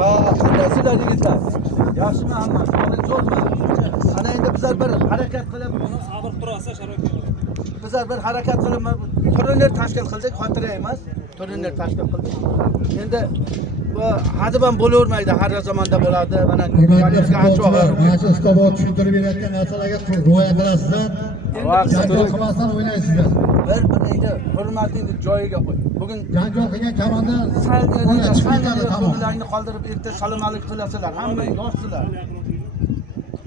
Ha, sizlar yigitlar. Yaxshimi hammasi? Holingiz zo'rmi? Ana endi bizlar bir harakat qilib, sabr turasa sharoit yo'q. bizlar bir harakat qilib turnir tashkil qildik, xotira emas. Turnir tashkil qildik. Endi bu hadib ham bo'lavermaydi, har zamonda bo'ladi. Mana yo'lingizga achog'i. Mana shu ustoz tushuntirib berayotgan narsalarga rioya qilasizlar. Janjal qilmasdan o'ynaysizlar. Bir neydi? Hurmatingizni joyiga qo'y. Bugun Janjal qilgan kamonda qo'llaringni qoldirib erta salomalik qilasizlar. Hamma yoshsizlar.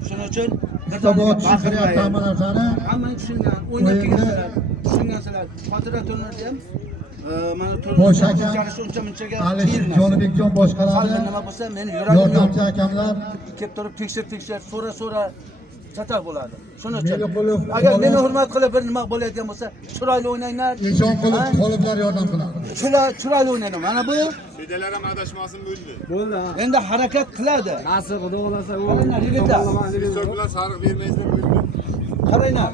Shuning uchun ustoz tushuntiriryapti hamma narsani. hamma tushungan, o'ynab kelganlar, tushungansizlar. Xotira turnirda ham mana Bosh turnir hakam uncha munchaga Alisher Jonibekjon boshqaradi. nima bo'lsa meni yuragim yo'q. Yordamchi hakamlar Kelib turib tekshir, so'ra chatoq bo'ladi. Shuning uchun Meliqulov, agar meni hurmat qilib bir nima bo'layotgan bo'lsa, chiroyli o'ynanglar. Eshonqulov qoliblar yordam qiladi. Chiroyli o'ynaydi. Mana bu Sudyalar ham adashmasin bo'ldi. Bo'ldi. endi harakat qiladi. Nasib xudo xolasa u. Qaranglar, yigitlar. Svistok bilan sariq bermaysizlar bo'ldi. Qaranglar.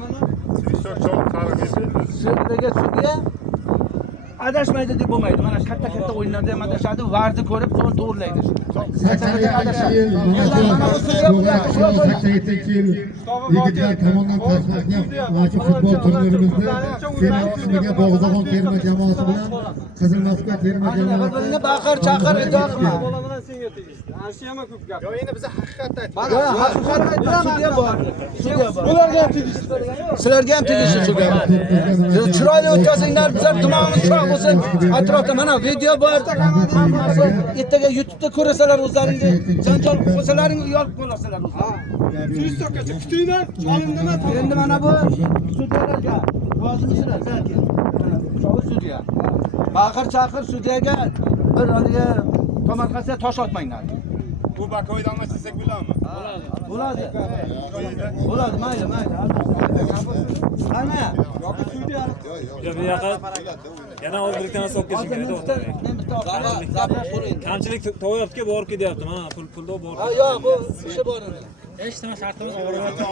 Svistok chavib sariq bermaydi. Sudyaga sudya adashmaydi deb bo'lmaydi. Mana katta o'yinlarda ham adashadi, varni ko'rib so'ng to'g'rilaydi. 87 yil yigitlar tomonidan tashlangan mana shu futbol turnirimizda final qismiga Bog'zafon terma jamoasi bilan Qizil Moskva terma jamoasi Bir-birini baqir chaqir edoqma. Bolaman senga tegishdi. Ancha ham ko'p gap. Yo, endi biz haqiqatni aytdik. Haqiqatni aytdim, sudya bor. Ularga ham tegishdi. Sizlarga ham tegishli sudya. Chiroyli o'tkazinglar, bizlar tumanimiz chiroq bo'lsin. Atrofda mana video bor. Ertaga YouTube'da ko'rasalar o'zlaringiz janjal qilsalaring uyalib qolasizlar o'zlaringiz. Turistlargacha kutinglar. Cholindimi? Endi mana bu sudyalarga rozimisizlar? Balki. Mana bu sudya. Baqir chaqir sudyaga bir haliga tomorqasiga tosh otmanglar. Bu Bakoyda almashsak bo'ladimi? Bo'ladi. Bo'ladi, mayli. Qani? Ya bu yoqqa yana o'zbekdan olib kelishim kerak to'g'ri. Kamchilik to'yapti-ku, borib ketyapti. Mana pulda bor. Ha, yo'q, bu ishi bor edi. Hech nima shartimiz og'rimayapti.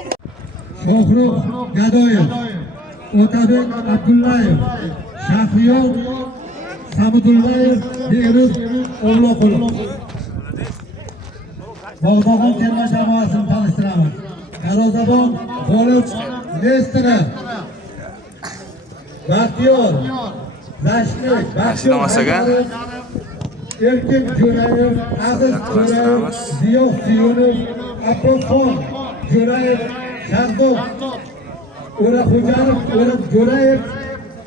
Shohrux Gadoyev, Otabek Abdullayev, Shahriyor Samidullayev, Behruz Ovloqulov. Bog'zafon terma jamoasini tanishtiramiz. Darvozabon Xolid Nestra, Baxtiyor Zashlik, Baxtiyor Erkin Jo'rayev, Aziz Jo'rayev, Ziyo Suyunov, Abrofon Jo'rayev, Shahzob O'raxo'janov, Jo'rayev,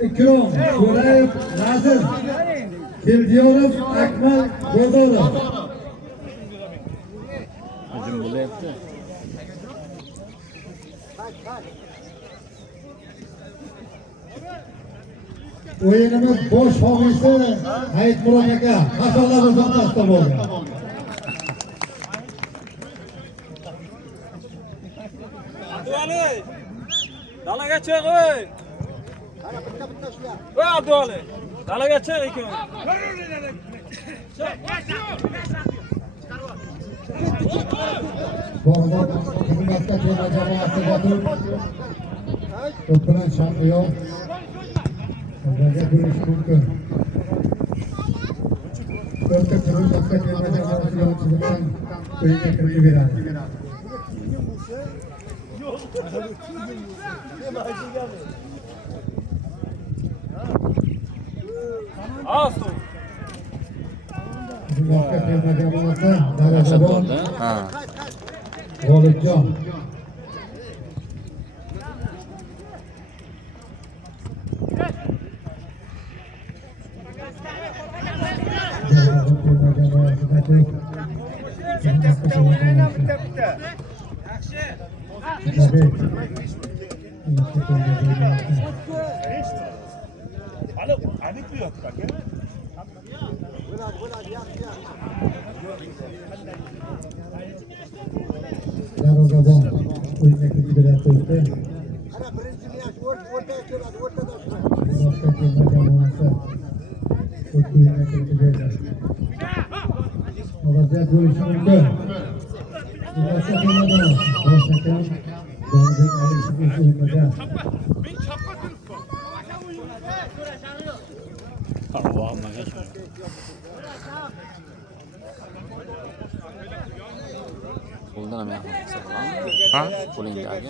Ikrom Jo'rayev, Aziz Keldiyorov, Akmal Bozorov. Hujum bo'layapti. O'yinimiz bosh homiysi Hayitmurod aka qachonlar o'zimizda bo'ldi. Abduvali. Dalaga chiq o'y. Voy Abduvali. Dalaga chiq ekan. Bog'zafon xizmatda terma jamoasiga to'p bilan Shahriyor Sizlarga bo'lishi mumkin. O'rta Qirg'iziston terma jamoasi yolchisidan o'yinga kirib beradi. Astu. Qirg'iziston terma jamoasi darvozabon G'olibjon. Darvozabon o'yinga kirib berayapti. Boshqa terma jamoasi o'yinga kirib beradi. Vaziyat bo'lishi mumkin. Boshqa terma jamoasi boshqa Jonibek Alishev o'yinida. Qo'ldan ham yaxshi qilsa bo'ladimi? Ha? Qo'lingdagi.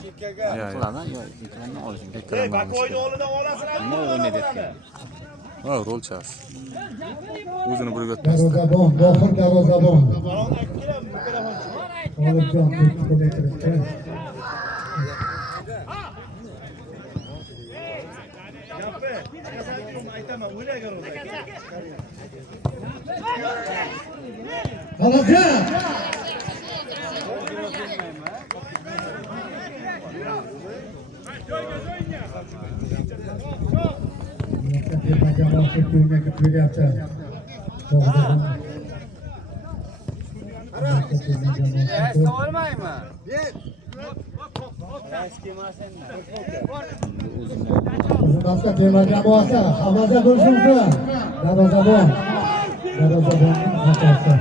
Ya. Qiladimi? Yo, ekrandan olishim kerak. Ey, Bakoyni o'rnidan olasizlar. Nima o'ynaydi ekan? Ha, rolchas. O'zini bir o'tmas. Darvozabon, Bohir darvozabon. Olimjon kilometrcha. Olajon. Terma jamoasi o'yinga kirilyapti. Olmaymi? O'zbekiston terma jamoasi havoda bo'lishi mumkin. Darvozabon. Darvozabonning xatosi.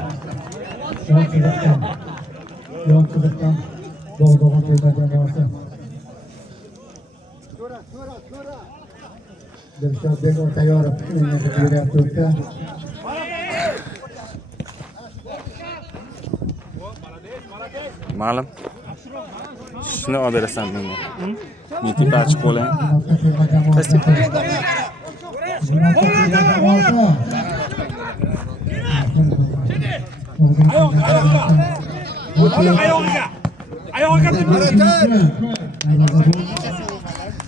Yon chiziqdan Bog'dog'on terma jamoasi. Dilshod Begov Tayyorov o'yinga kirilyapti o'tga. Ma'lum. Shuni olib berasan menga. Men tepa chiqib qo'yay. Qaysi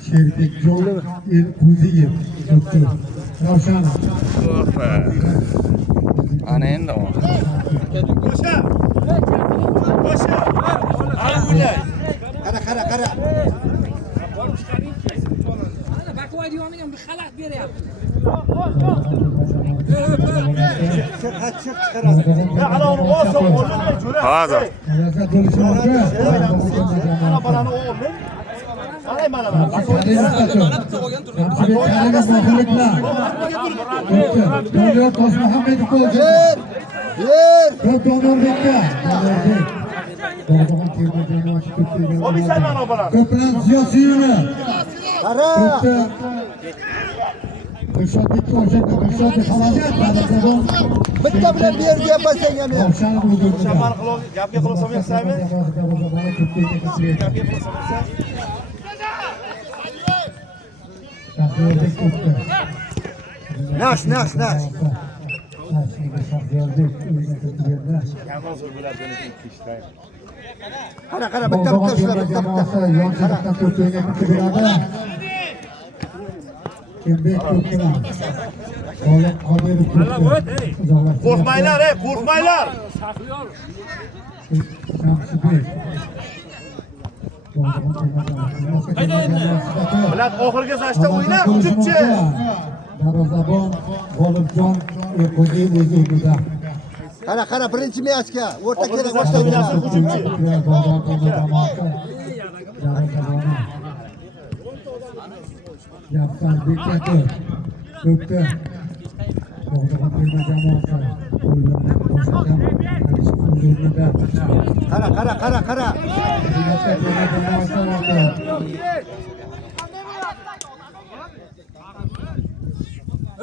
Sherbekjon Elquziyev doktor Ravshanov. ana endi o. Qara. Bakoy diyoniga bir xalat beryapti. Hozir. Ko'plan siyosiyini. Qara. Dilshodbekka o'xshab, Dilshodbek xalosat darvozabon. Bitta bilan bu yerga yapasang ham. Ravshanov o'ldirdi. Gapga quloq solmayapsizmi? Nash. Qara, bitta ushlab, bitta. Yon tarafdan to'p o'ynab kiraveradi. Kembek to'pini. Qodirov Qo'rqmanglar, qo'rqmanglar. Bilan oxirgi sashda o'yna, hujumchi. Darvozabon G'olibjon Elquziyev o'z o'rnida. Qara, birinchi mechga o'rta kerak Sashda o'ynasa hujumchi. Yapsan Bekatov to'pda Bog'dog'on terma jamoasi o'yinni boshqargan Alisher o'rnida. Qara.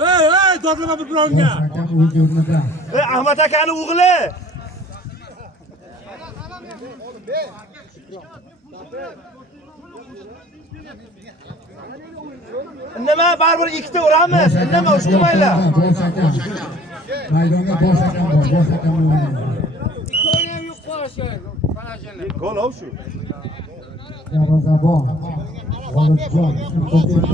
Ey, dodlama bir bironga. Hakam o'z o'rnida. Ey, Ahmad akani o'g'li. Nima baribir ikkita uramiz. Nima ushlamanglar. Maydonga bosh hakam bor, bosh hakam o'ynaydi. Gol shu. Darvozabon G'olibjon Elquziyev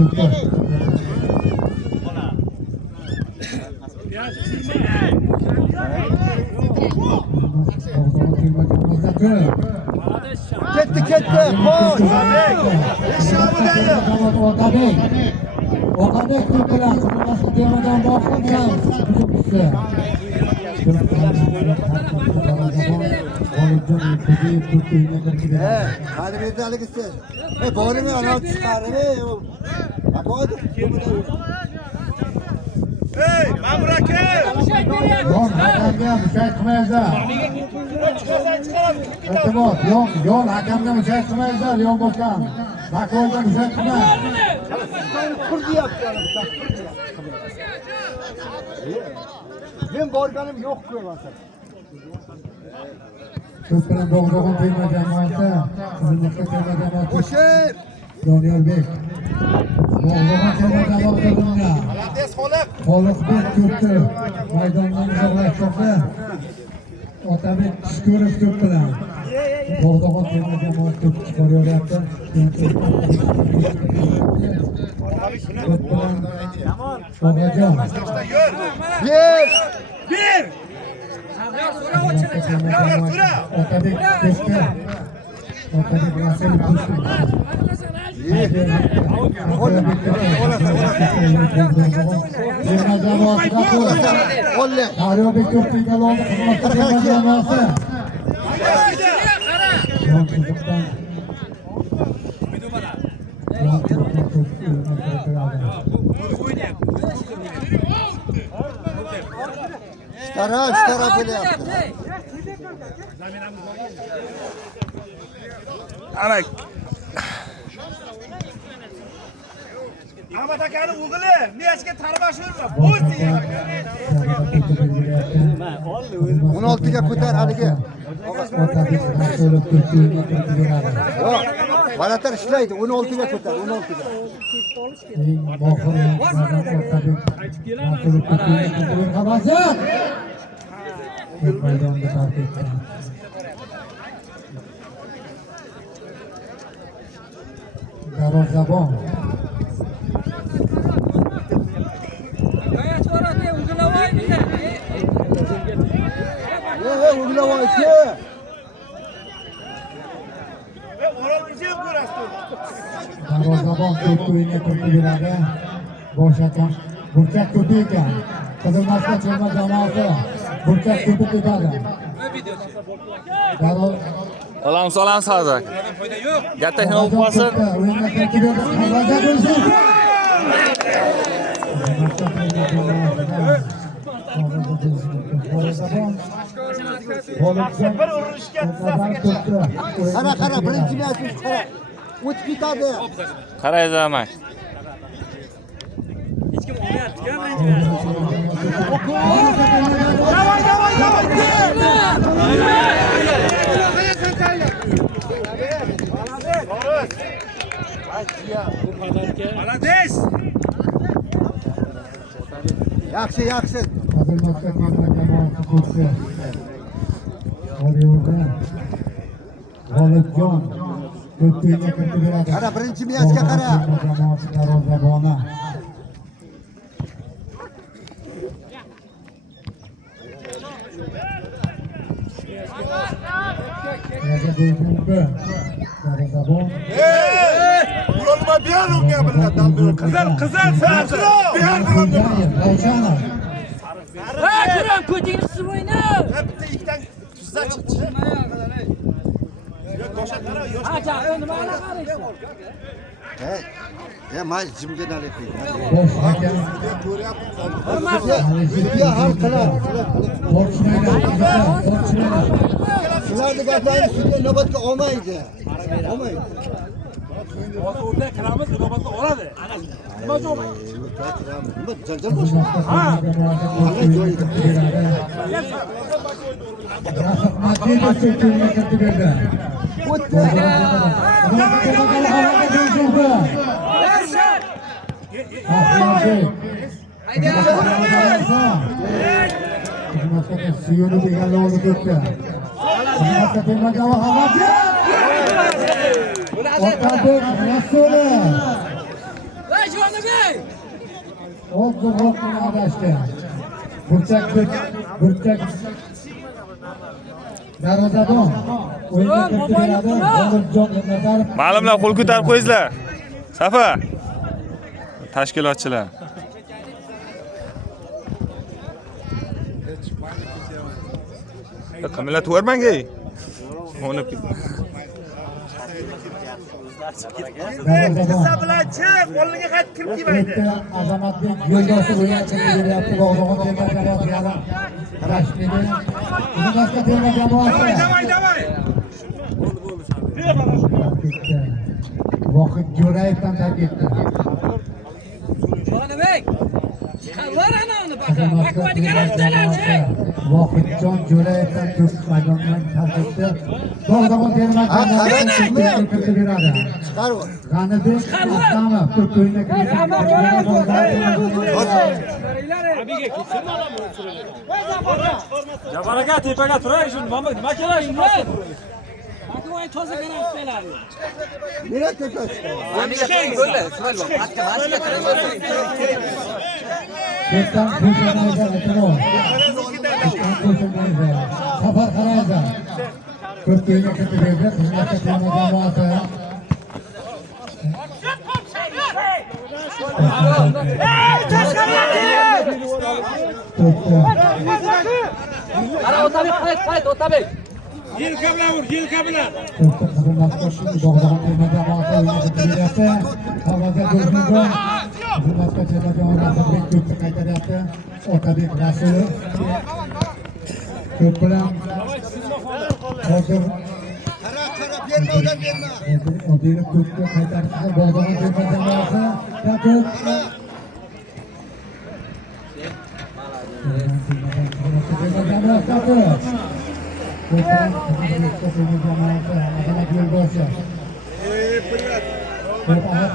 Ketdi. Qo'sh. Oqabek to'plar boshqa termadan boshqagan hujumchisi. G'olibjon Elquziyev to'pni kirdi. Hadi bezalik siz. Borimi ana chiqarib. Abo'd. Ey, Ma'mur aka. Yon hakamga mushayt qilmaysizlar. Iltimos, yon hakamga mushayt qilmaysizlar, yon boshqan. Bakoyga mushayt qilmang. Men borganim yo'q ko'rmasan. Ko'pdan Bog'dog'on terma jamoasi, Qizilmaqqa terma jamoasi. Doniyorbek. Bog'dog'on terma jamoasi bunga. Xoliqbek ko'pdi. Maydondan uzoqlashmoqda. Otabek Shukurov to'p bilan. Bog'dog'on terma jamoasi to'p chiqaryapti. To'p bilan Bogajon. Bir. Otabek to'pda. Otabek Rasul to'pda. Daryobek to'pga oldi. Terma jamoasi. Stara bo'lyapti. Ana Ahmad akani o'g'li Miyashga tarbashurma. Bo'z degan. 16 ga ko'tar haligi. Yo'q, balatar ishlaydi. 16 ga ko'tar, 16 ga. Darvozabon. O'g'lavoychi. Orol bizni ham ko'rasiz. Darvozabon to'p o'yinga kirib yuradi. Bosh hakam burchak to'pi ekan. Qizilmaqqa terma jamoasi burchak to'pi tepadi. olamiz hozir. Gattahni olib qolsin. O'yinga kirib yuradi. Havaga bo'lsin. Bir urinishga Qara, birinchi match qara. O'tib ketadi. Qaraysiz amay. Malades. Yaxshi. Qizilmaqqa terma jamoasi ko'rsa. Oriyada G'olibjon to'p o'yinga kirib yuradi. Qara, birinchi matchga qara. Jamoasi darvozaboni. Qizil sarsi. Kuram ko'tingni qisib o'yna. Bitta ikkidan tuzda chiqdi. Acha, nima qaraysan? May jimga nalik qildi. Bosh hakam Hal qiladi. Ularni gaplari sudga inobatga olmaydi. O'rta kiramiz, inobatni oladi. Nima jo'q? Nima janjal boshqa? Burchak darvozabon o'yinga kirib keladi. G'olibjon Nazarov Ma'lumlar qo'l ko'tarib qo'yingizlar. Safa. Tashkilotchilar. Qimillat o'rmanga. O'nib ketdi. Qissa bilan chiq, qo'liga qaytib kirib kelmaydi. Azamatbek yo'ldoshi o'yinga kirib kelayapti. Bog'dog'on terma jamoasi yana Rashidov. Qizilmaqqa terma jamoasi. Davay. Vohid Jo'rayevdan tark etdi. Jonibek, Var ananı bakın. Bak hadi gel. Vohidjon Jo'rayevdan to'p maydondan tark etdi. Bog'dag'on terma jamoasi kiritib beradi. Chiqar u. G'anibek Aslamov to'p o'yinga Jabaraga tepaga turay shuni nima kerak shuni? Bak voy toza kanal peladi. Nima tepa Ketdan qo'shilmaydi e'tibor. Qo'shilmaydi. Safar qaraydi. To'p o'yinga kiritib berdi. Xizmatga terma jamoasi. Ara Otabek qayt Otabek. Yelka bilan ur, yelka bilan. Bog'dag'on terma jamoasi o'yinga kiritib beryapti. Havoga Do'stmurodov. Xizmatga terma jamoasi to'pni qaytaryapti. Otabek Rasulov. To'p bilan hozir Odilov to'pni qaytarishda Bog'dag'on terma jamoasi to'p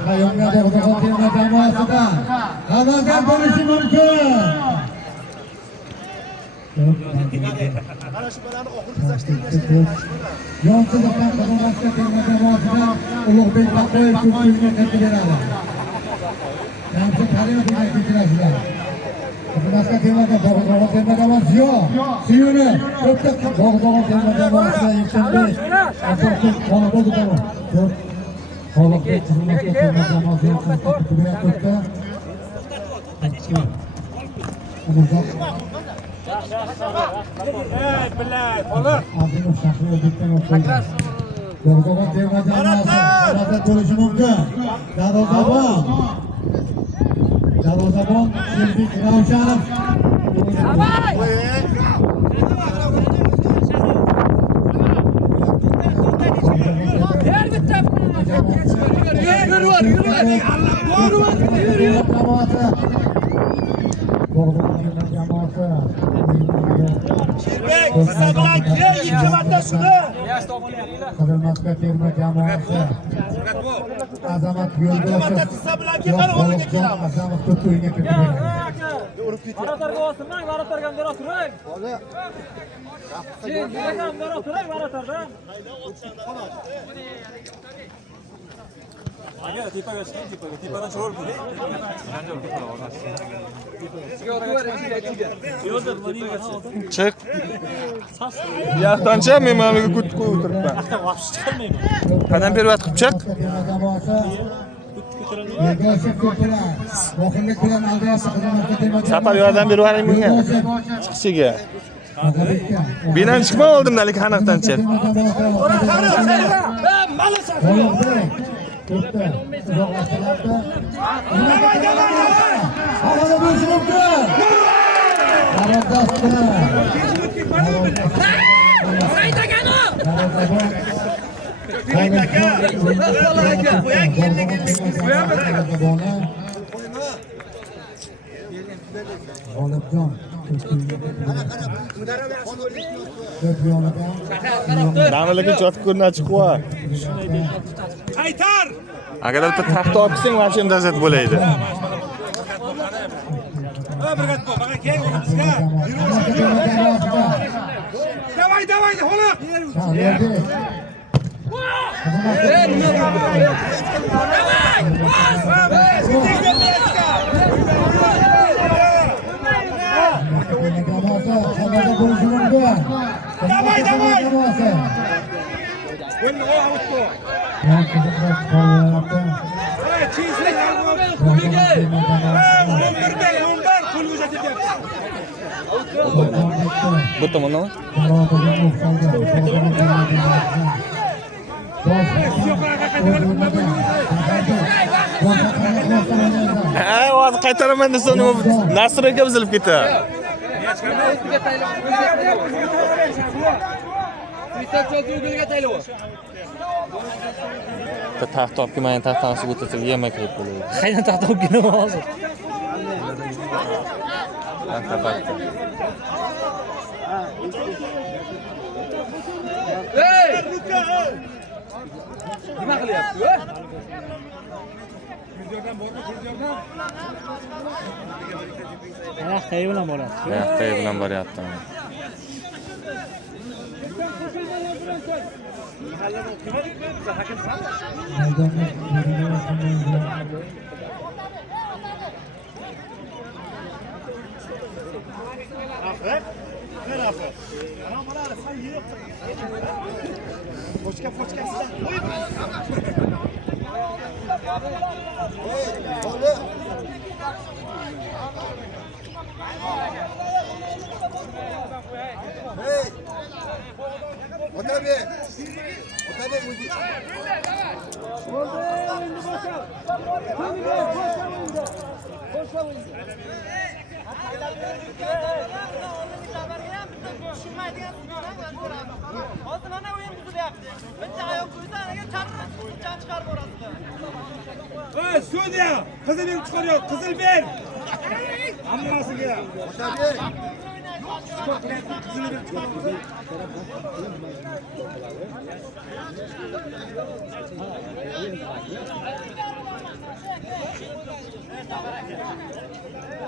Hayonga Bog'dag'on terma jamoasidan xabardan bo'lishi mumkin. Yonsizlikdan Qozog'iston terma jamoasidan Ulug'bek Taqoyev to'p o'yinga kiritib beradi. Ramzan Karimov uchrashuvlar. Qozog'iston terma jamoasi Ziyo Suyuni to'pda Bog'dag'on terma jamoasiga yetishdi. Asosan Qonibol tomon. Xoliqbek Qozog'iston terma jamoasiga kiritib beradi. Azimov Shahriyorbekdan o'tdi. Bog'dag'on terma jamoasi g'alaba bo'lishi mumkin. Darvozabon Sherбек Ravshanov. Yer bitta. Bog'dag'on terma jamoasi. Siz bilan kel ikki marta shuni. Qadrmatga terma jamoasi. Azamat Yo'ldoshev. Azamov to'p o'yinga kiritib beradi. Varatarga olsinman, varatarga bera turay. Sen ham bera turay varatardan. Aga tepaga chiqing, tepadan cho'l bo'l. Chiq. Yoqdan chiq, men mana bu kutib o'tiribman. Vaqt chiqmayman. Qadam beryapti, chiq. Terma jamoasi. Yo'ldoshev ko'plar. Vohidlik bilan aldayapti Qozog'iston terma jamoasi. Safar yordam berib yuboring bunga. Chiqishiga. Benan chiqma oldimdan, lekin xanaqdanchi. G'olibjon Damligi jotib ko'rina chiqwa. Qaytar! Agar bitta taxta olib kelsang, вообще dazat bo'laydi. Birgat bo'l, baqa keng o'zimizga. Davay, xoliq. Давай! Bunni o'g'itdi. Chizlik qo'liga. O'ndan qo'l uzatib berdi. Bu tomondan. Hozir qaytaraman desa, Nasr aka buzilib ketadi. Taxta olib kelmagan taxtani suv o'tsa, yemak qilib qo'yadi. Qaydan taxta olib keladi hozir? Patta. Hey! Nima qilyapti? Ayaqtayi bilan boradi. Ayaqtayi bilan boryapti. Hey Sudya! Kızı bir çıkarıyor, kızıl ver! Ammasıga! Kızını bir çıkarıyor.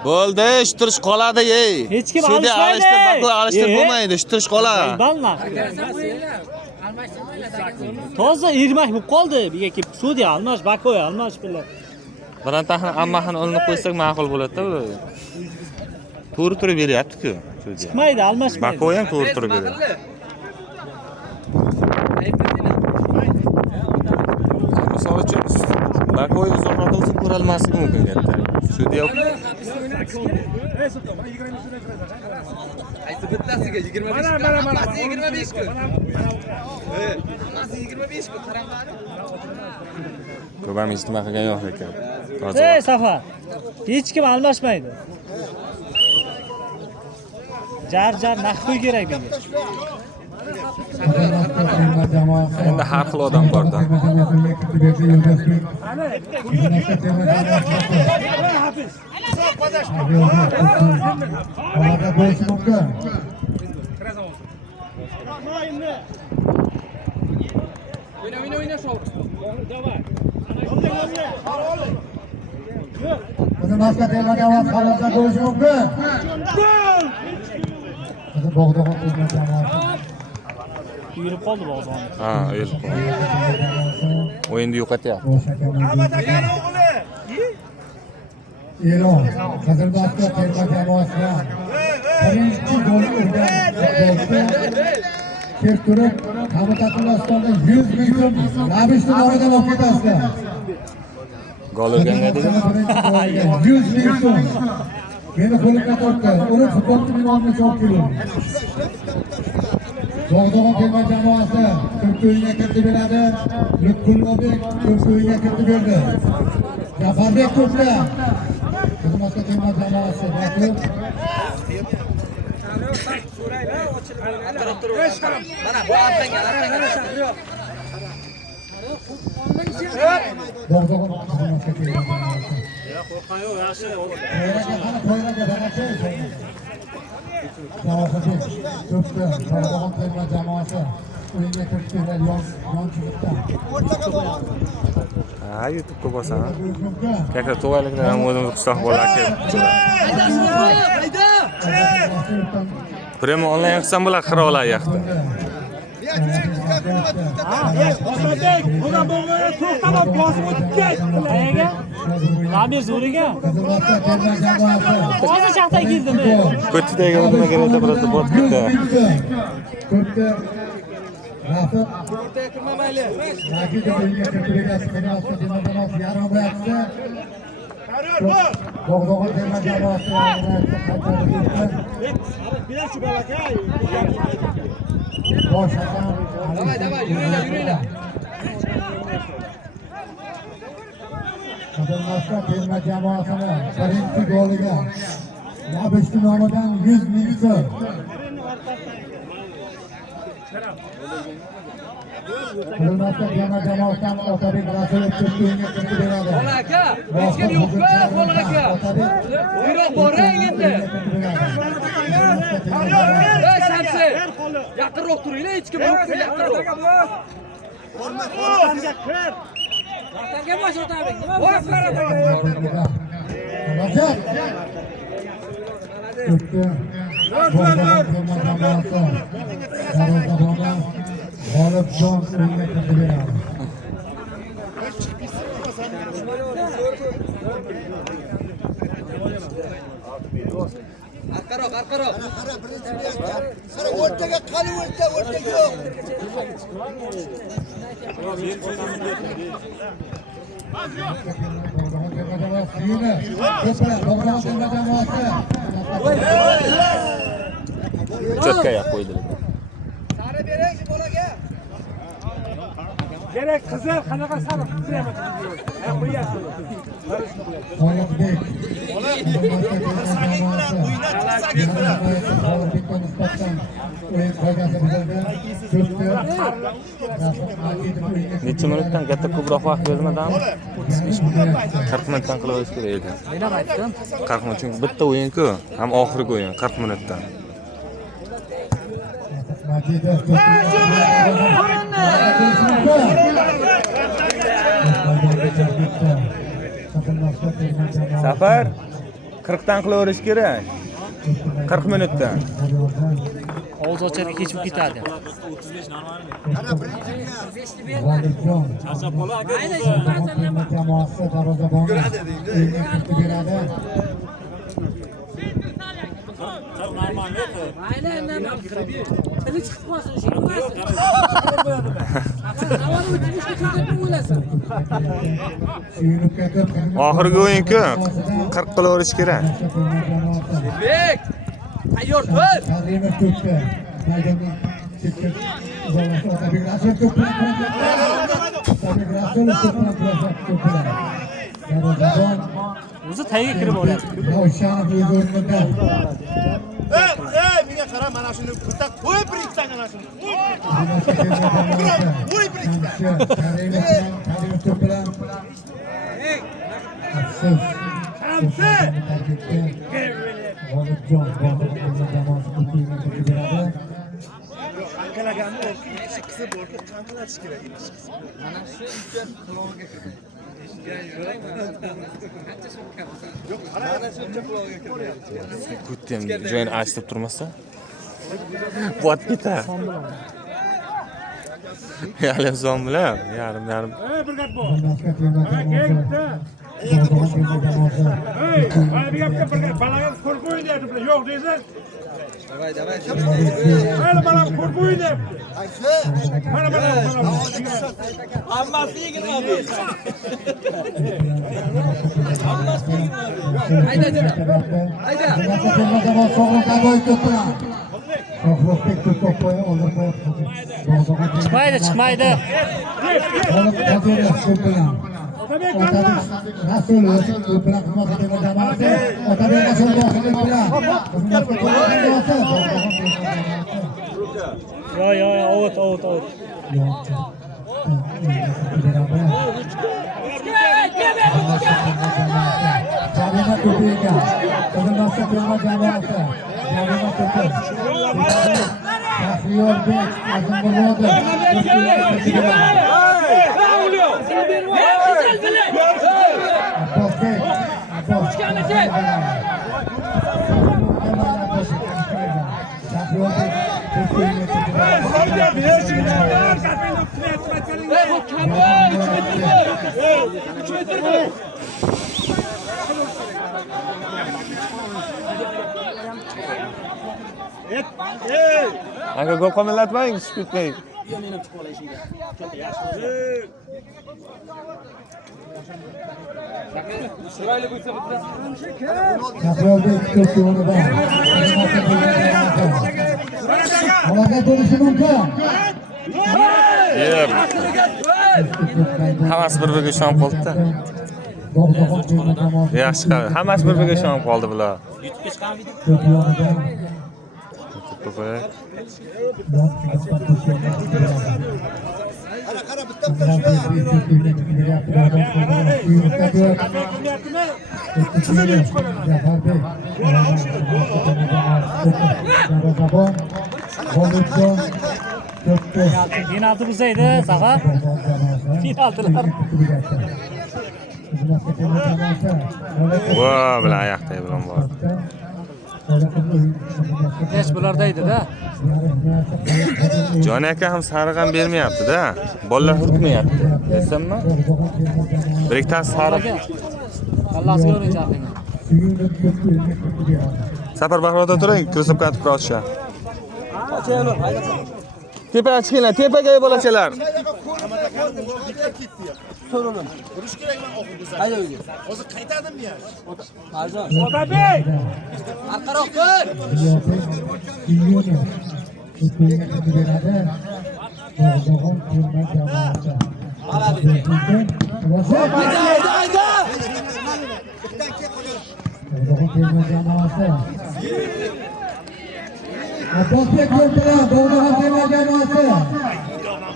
Bo'ldi, ish turish qoladi, ey. Hech kim Sudya alishmaydi. alishtirib bo'lmaydi, ish turish qoladi. Ballar. Toza irmak bo'lib qoldi. Biga kelib sudya almash, bakoy almash bilan. Birontani ammahini olinib qo'ysak ma'qul bo'ladi-da bu. To'g'ri turib beryapti-ku sudya. Chiqmaydi, almashmaydi. Bakoy ham to'g'ri turib beryapti. Misol uchun bakoy uzoqroq o'zib ko'rolmasligi mumkin katta. Sudya Qaysi bittasiga 25 kun? Hammasi 25 kun. Hammasi 25 kun. Qaranglar. ko'p ham ijtimo qilgan yo'q ekan. Ey Safar. Hech kim almashmaydi. Jar naqd kerak bunga. Endi har xil odam bor-da. Oyna şov. Davay. Boshqa terma jamoasi xalosda bo'lishi mumkin. Bog'dog'on terma jamoasi. Yurib qoldi bozor. Ha, o'yilib qoldi. O'yinni yo'qotyapti. Ahmet Akan o'g'li! Eron Qizilboshga terma jamoasiga birinchi gol urgan kelib turib, Hamidatullostonda 100 ming so'm Ravishni nomidan olib ketasizlar. Gol urganga dedim. 100 ming so'm. Meni qo'limga tortdi. Uni futbolchi binomni olib keldi. Bog'dog'on terma jamoasi Turkiyaga kiritib beradi. Lutfullobek Turkiyaga kiritib berdi. Jafarbek to'pda. Qizilboshga terma jamoasi Mana bu arqanga yo'q. Bog'dog'on Qizilboshga terma jamoasi. Qo'rqan yo'q, yaxshi. Bog'dog'on terma jamoasi o'yinga kiritdilar yon chiqdi. Ha, YouTube'ga bosaman. Kaka to'g'riliklar ham o'zimiz qishloq bo'larki. Prema onlayn qilsam bo'lar xirolar yoqda. Otabek, buna bo'g'oya to'xtamab bosib o'tib ket! Qayerga? Labir zo'riga. Qizilboshga terma jamoasi Hozir shaxta kirdimi? Ko'tidagi nima kerak birada bot ketdi. Ko'tda Rafi O'rtaga kirma mayli. Rakida o'yinga kiritilgan Qizilboshga terma jamoasi yarim himoyachisi Bog'dog'on terma jamoasi Bilar shu balakay! bosh hakam Davay, yuringlar. Qizilboshga terma jamoasini birinchi goliga Labishni nomidan 100 ming so'm. Qilmasda terma jamoasidan Otabek Rasulov to'pga kirib beradi. aka, hech kim yo'q-ku, Qo'l aka. Buyroq boring endi. Ey Shamsi, yaqinroq turinglar, hech kim yo'q, yaqinroq. Vatanga bosh Otabek, nima bo'lsa G'olibjon o'yinga kirib beradi. Arqaroq, arqaroq. Qara o'rtaga qani o'rta yo'q. Cho'tkaga qo'ydilar. Sari bering bolaga. Kerak qizil qanaqa sariq qizilmi? Ha, qo'yasiz. G'oliblik. O'yin qoidasi buzildi. Necha minutdan katta ko'proq vaqt bermadimi? 40 minutdan qilib olish kerak edi. Men ham aytdim. 40 minut çünkü bitta o'yin-ku, ham oxirgi o'yin 40 minutdan. Safar 40 dan qilaverish kerak. 40 minutdan. Og'iz ochar kechib ketadi. Jamoasi darvozaboni o'yinga kirib beradi. Oxirgi o'yin-ku 40 qilaverish kerak. Bek, tayyor tur. Karimov to'pda maydonga chiqib uzoqlashdi. Otabek Rasulov to'pni darvozabon O'zi tagiga kirib olyapti. Ravshanov o'z o'rnida. Menga qara, mana shuni bitta qo'y bir ikkitani mana shuni. Qo'y bir ikkita. Karimov to'p bilan Afsus. G'olibjon jamoasi o'yinga kirib beradi. Ankalaganni ishi qisib bordi, qanqalatish kerak edi. Mana shu uchun quloqiga kirdi. Yo'q, mana shu uchun quloqiga kirdi. Kutdim, joyini ochib turmasa. Bot ketar. Yarim son bilan, yarim. Bir gap bor. Keldi. Mana bu gapga bir gap balaga qo'rqib o'ynayapti. Yo'q deysiz. Davay. Mana bala qo'rqib o'ynayapti. Mana bala. Hammasi 20 abi. Hammasi 20 abi. Hayda. Chiqmaydi. Yo, out. Aka gol qo'llatmang, tushib ketmang. Hammasi bir-biriga ishonib qoldi-da. Yaxshi qildi. Hammasi bir-biriga ishonib qoldi bular. to'pi. Qara qara bitta Penalti bo'lsaydi, Safar. Penaltilar. Va bilan oyoqdagi bilan bor. Hech bularda edi-da. Jon aka ham sariq ham bermayapti-da. Bolalar hurkmayapti. Bilasanmi? Bir ikkitasi sariq. Kallasiga urincha aqlinga. Safar bahroda turing, ko'rsatib qatib qolishar. Tepaga chiqinglar, tepaga bolachalar. So'radim. Urush kerakman oxirgi safar. Hayda uyga. Hozir qaytadimmi ya? Arzon. Otabek! Arqaroq tur. Hayda, hayda. Abbosbek Ko'rpalar, Dog'dag'on terma jamoasi.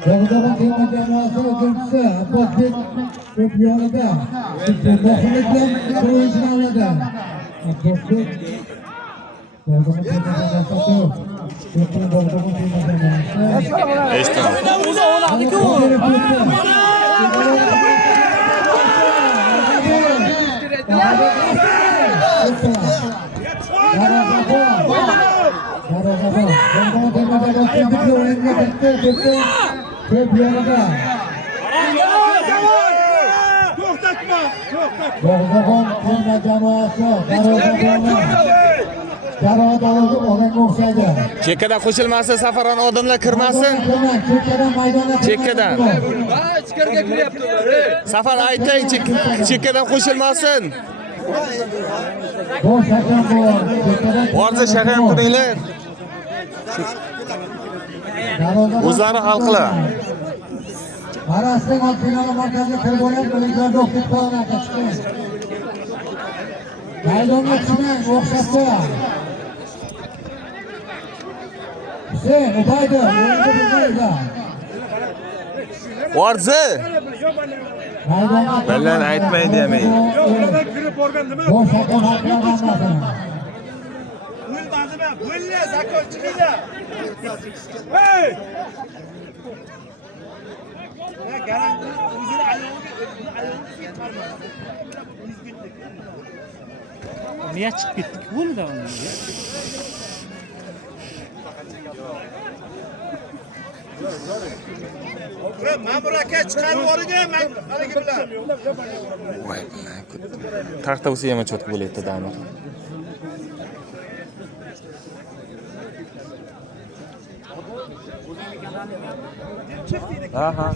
Dog'dag'on terma jamoasi o'yinchisi Abbosbek Ko'pyolida. Mohimlik bilan bir o'yinchini oladi. Abbosbek Dog'dag'on terma jamoasi. Dog'dag'on terma jamoasi. Eshitdim. O'zi o'ynadi-ku. To'xtatma! Dog'dag'on terma jamoasi jarohat olib o'xshaydi. Chekkadan qo'shilmasin, safaron odamlar kirmasin. Chekkadan maydonga Chekkadan. Ha, ichkariga kiryapti ular. Safar aytang, chekkadan qo'shilmasin. bosh hakam bor. Chekkadan Orza shaqam turinglar. O'zlari hal qila. Arasdan final markaziga kirib olib, ularga o'qib qo'yadi. Maydonga chiqmang, o'xshatdi. Sen, ubaydi, o'yinda bilmaydi. Orza. Bilan aytmaydi demaydi. Yo'qlardan kirib borgan nima? Bosh hakam haqlaganmasin. O'lmadimi? O'llar zakot chiqinglar. Hey! Ha, garantini o'zini ayolga chiqarmadi. Niye chiqib ketdik bo'ldi unda? Ma'mur aka chiqarib yuborgan, haligi bilan. Voy, taxta bo'lsa ham cho'tib bo'laydi damir. Aha.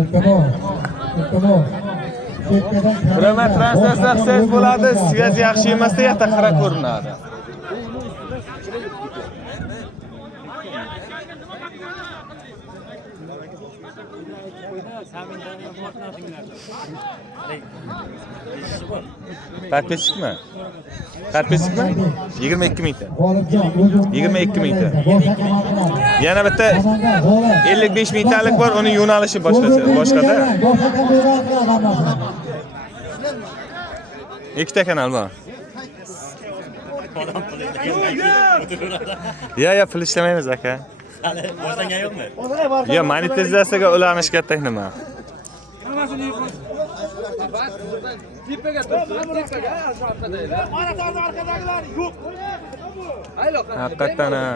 Iltimos. Prima translyatsiya bo'ladi, svязь yaxshi emasda yaxta xira ko'rinadi. Karpechikmi? 22 mingta. 22 mingta. Yana bitta 55 mingtalik bor, uning yo'nalishi boshqada. Ikkita kanal bor. Ya pul ishlamaymiz aka. Hali boshlangan yo'qmi? Ya monetizatsiyaga ulanish katta nima? Hammasini yig'ib. Tepaga tur, tepaga, shu orqadaylar. Mana tarda orqadagilar yo'q. Haqiqatan ha.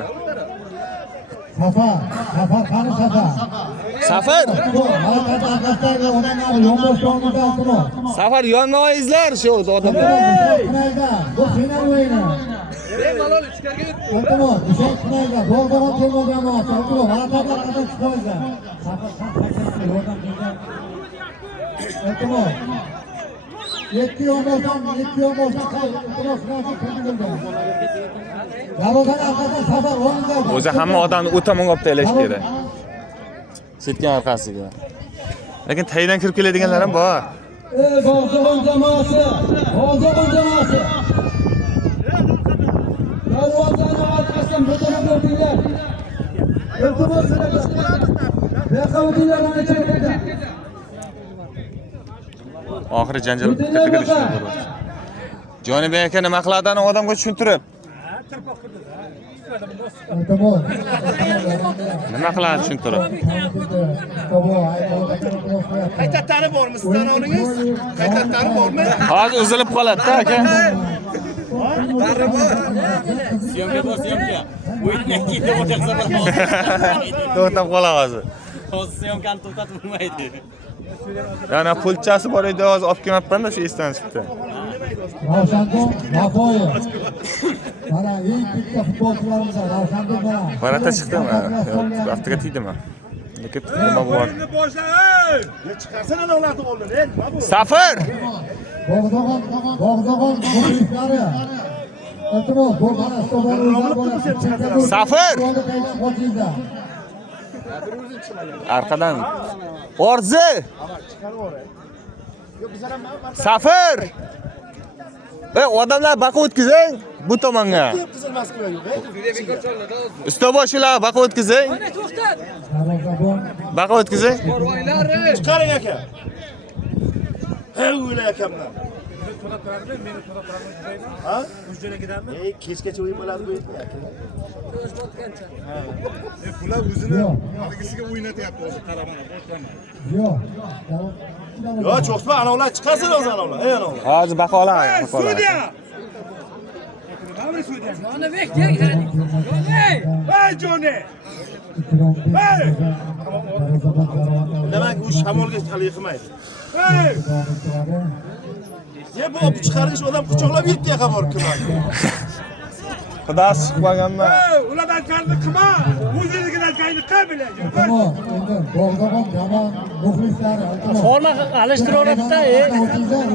Safar qani Safar? Safar. Harakatda arkadaşlar odamlar yonbosh yonida o'tirib. Safar yonmoyizlar shu odamlar. Bu final o'yini. Bemalol ichkariga yur. Iltimos, ishonch qilmaydi. Dog'dag'on terma jamoasi. Iltimos, harakatda qattiq chiqmaydi. Safar yordam bergan. Iltimos. 2 yonboshdan iltimos kirgizildi. Darvozadan arkasida Safar o'rnida. O'zi hamma odamni o'ta mong'ib taylash kerak. Setgan orqasiga. Lekin taydan kirib keladiganlar ham bor. Dog'dag'on jamoasi. iltimos raqobatchilarni chekadi. Oxiri janjal kattaga tushdi. Jonibek aka nima qiladi odamga tushuntirib? iltimos Nima qiladi tushuntirib? Qaytatlari bormi sizdan olingiz? Qaytatlari bormi? Hozir uzilib qoladi-da aka. Syomka bor, syomka. O'yindan keyin o'taqsa bo'ladi. To'xtab qoladi hozir. Hozir syomkani to'xtatib bo'lmaydi. Yana pulchasi bor edi, hozir olib kelmabman-da shu esdan chiqdi. Ravshandon Mafoyev. Mana eng katta futbolchilarimizdan Ravshandon mana. Barata chiqdimi? Yo'q, aftiga tegdimi? Lekin nima bor? Chiqarsana ularni qo'ldan, nima bu? Safar! Bog'dog'on muxlislari. Iltimos, bu mana stadionlar Safar! Arqadan. Orzi! Safar! Odamlar baqa o'tkazing bu tomonga. Qizil Moskva yo'q. Ustoboshilar baqa o'tkazing. Baqa o'tkazing. Chiqaring aka. Hey o'yla akamdan. Ha? Kechgacha o'yin bo'ladi bu yerda aka. Bular o'zini haligisiga o'ynatyapti hozir qaramana, boshqarma. Yo'q. Yo'q, cho'qma, anavlar chiqasin o'zi anavlar. Ey anavlar. Hozir baqa olamiz, baqa olamiz. Sudya! Jonibek deng qani. Hey Joni! Hey! Demak, u shamolga hali yiqmaydi. Hey! Ye bu olib chiqarish odam quchoqlab yetdi yaqa bor kimlar. Xudosi chiqmaganman. Hey, ulardan kalni qilma. O'zingizdan kayni qabilaydi. Iltimos, endi Bog'dog'on jamoa muxlislari. iltimos. Forma alishtiraverdida,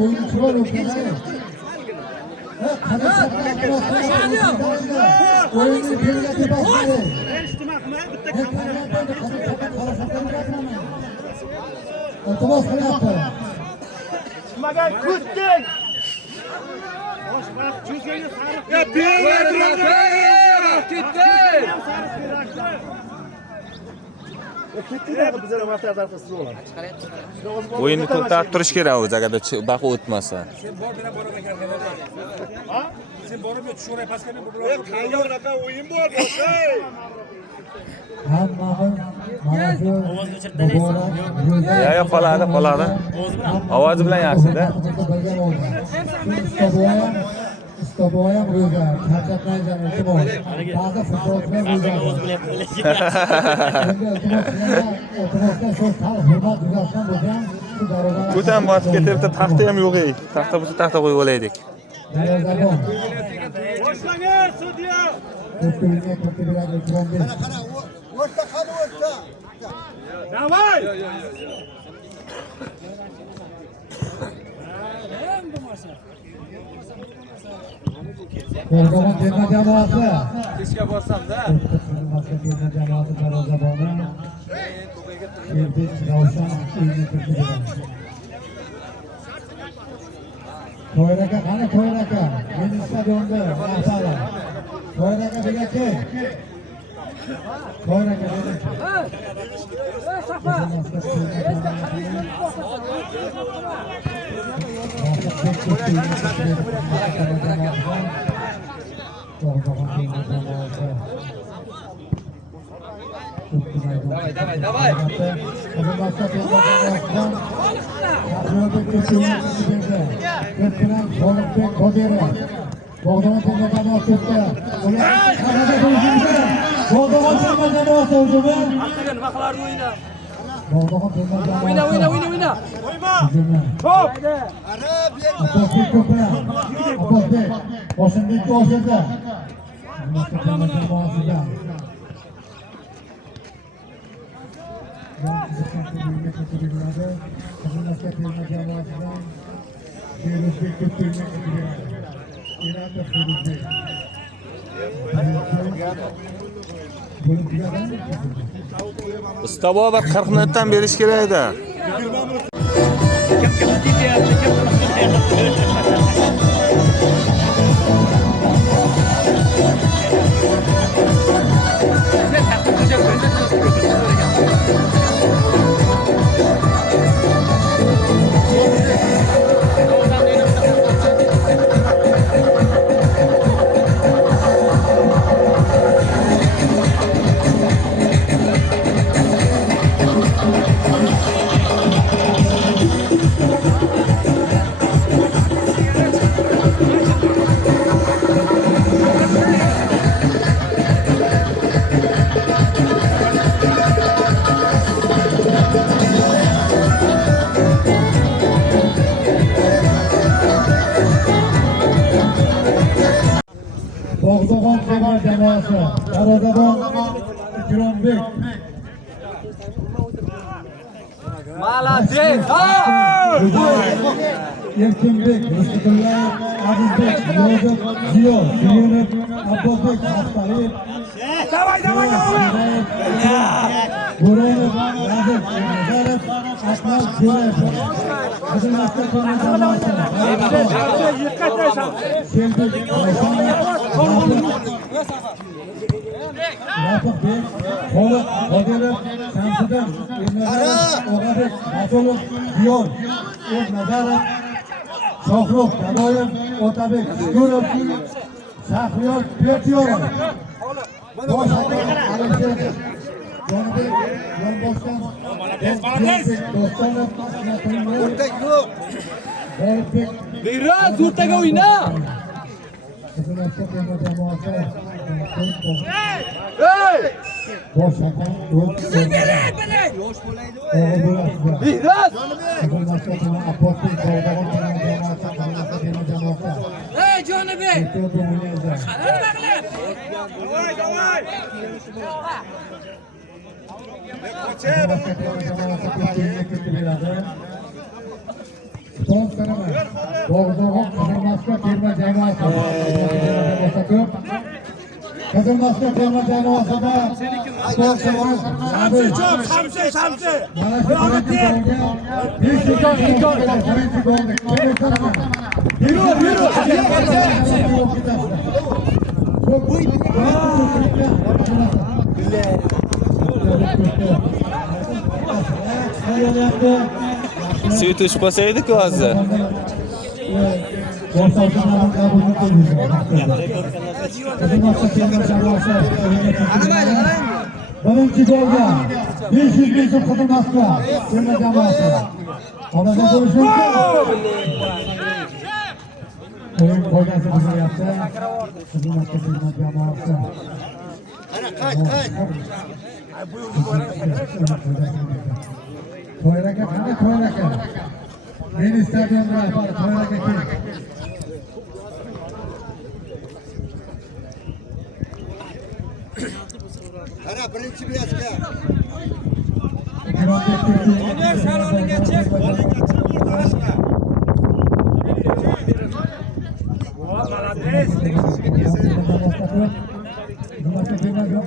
O'yinchilar o'tkazadi. O'yinni belgilab boshladi. Iltimos qilyapti. Magan kutding. Ya O'yinni to'xtatib turish kerak o'zi agarda baqa o'tmasa. Sen borib yot, sho'ray pastga men bular. Qayyoqqa o'yin bor, hey! Hammamiz mana shu Ya qoladi, qoladi. Ovozi bilan yaxshi-da. Istoboyam ro'za, charchatmaysan iltimos. Ba'zi futbolchilar ro'za. Iltimosdan shu hurmat yuzasidan bo'lgan shu darajada. Ko'tan bosib ketibdi, taxta ham yo'q ey. Taxta bo'lsa taxta qo'yib olaydik. Boshlaga sudya. Ko'pchilikga ko'pchiliklarga e'tibor bering. O'rta qani o'rta. Davay! Bog'dog'on terma jamoasi. Kechga borsam-da. Terma jamoasi darvozaboni. Erbek Ravshan o'yinni kirgizdi. To'yraka qani to'yraka? Meni stadionda rahbari. To'yraka begaki. To'yraka begaki. Safar. Давай. O'yna. Istobo bir 40 minutdan berish kerak edi. Bog'dag'on terma jamoasi. Darvozabon Ikrombek. Молодец! Erkinbek, Rizqullo, Azizbek, Yozef, Ziyo, Suyunov, Abbosbek, Asqariyev. Давай! Bo'ronov, Razif, Nazarov, Akmal Jo'rayev. Qizilmasta terma jamoasi. Sherbek, Rafiqbek, Xoliq, Qodirov, Shamsiddin, Ernazarov, Og'abek, Rasulov, Diyor, Ernazarov, Shohrux, Gadoyev, Otabek, Shukurov, Shahriyor, Pertiyorov. Bosh hakam Alisher Jonibek, Yonbosgan, Do'stonov, G'olibek. Biraz o'rtaga o'yna. Qizilmasta terma jamoasi. Hey! Bosh hakam Qizil bering, bering. Biraz. Hey, Jonibek. Давай! Qizilmasta terma jamoasida Shamsi! Suyut uçib qolsa edi-ku hozir. Birinchi golga 500 ming so'm Qizilmasta terma jamoasi. Onaga bo'lish mumkin. O'yin qo'ydasi buzilyapti. Qizilmasta terma jamoasi. To'yraka qani to'yraka. Meni stadion rahbari to'yraka kel. Ana birinchi biyasga. O'ynang, sal oldinga chek.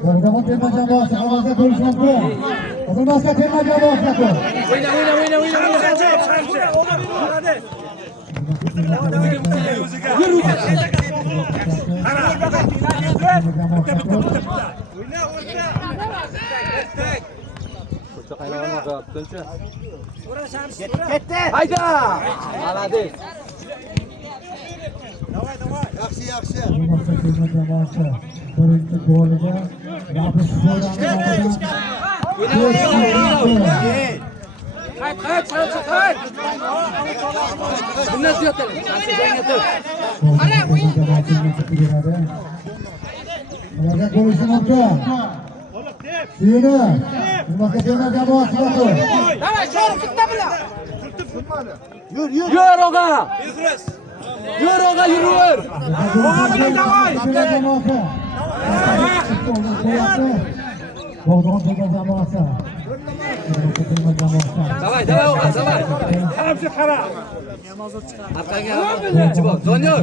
Bog'dag'on terma jamoasi ovozda bo'lish mumkin. Qizilmasta terma jamoasi. O'yna. Hayda! Молодец. Yaxshi. Qizilmasta terma jamoasi birinchi goliga Rafiq Qayt. Bundan ziyod qiling. Shamsi jangga tur. Ularga bo'lishi mumkin. Suyunov, Qizilmasta terma jamoasi. Давай, sho'ri bitta bilan. Yur og'a. Yur og'a, yur. Bog'dag'on terma jamoasi. Давай, og'a, давай. Shamsi qara. Arqaga birinchi bor. Doniyor.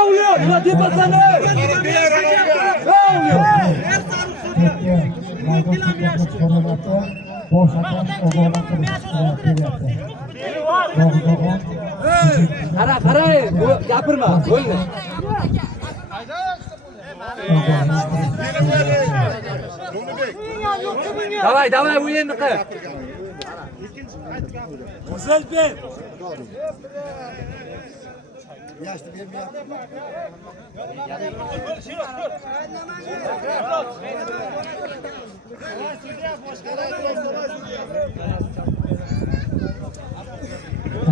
Avliyo, nima depasan? Bosh hakam Qarang, gapirma, bo'ldi. Давай, o'yinni qil. Qizilbek. Yaşlı bir mi?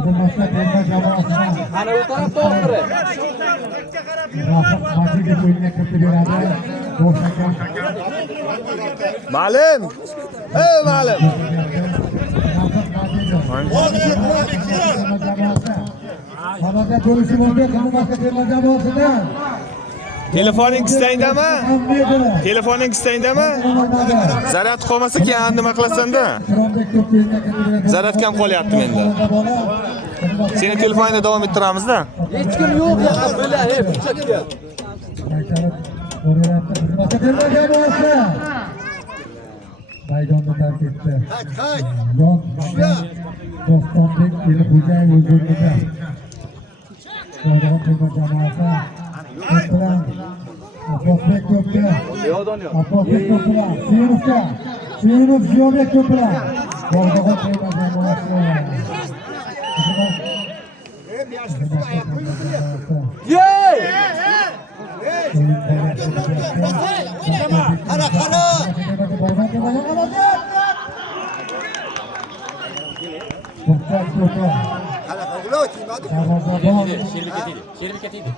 Qazilmasga terma jamoasidan Ana u tarafda oxiri. Rafiq Majidov o'yinga kiritib beradi. Bosh hakam Ma'lum. Ey ma'lum. Xabarda bo'lishi mumkin Qazilmasga terma jamoasidan. Telefoning istangdami? Telefoning istangdami? Zaryad qolmasa keyin nima qilasanda? Zaryad kam qolyapti menda. Seni telefoningda davom ettiramizda. Hech kim yo'q ya, bila, burchakka. Maydonni tark etdi. Qayt. Dostonbek Elxo'jayev o'z o'rnida. Qo'ygan terma jamoasi bilan Abbosbek to'pga. Abbosbek to'pga. Suyunov Ziyobek to'pga. Qo'ygan terma jamoasi. Yey! Qara. Qara o'g'lo chiqmadi. Sherbi ketdi.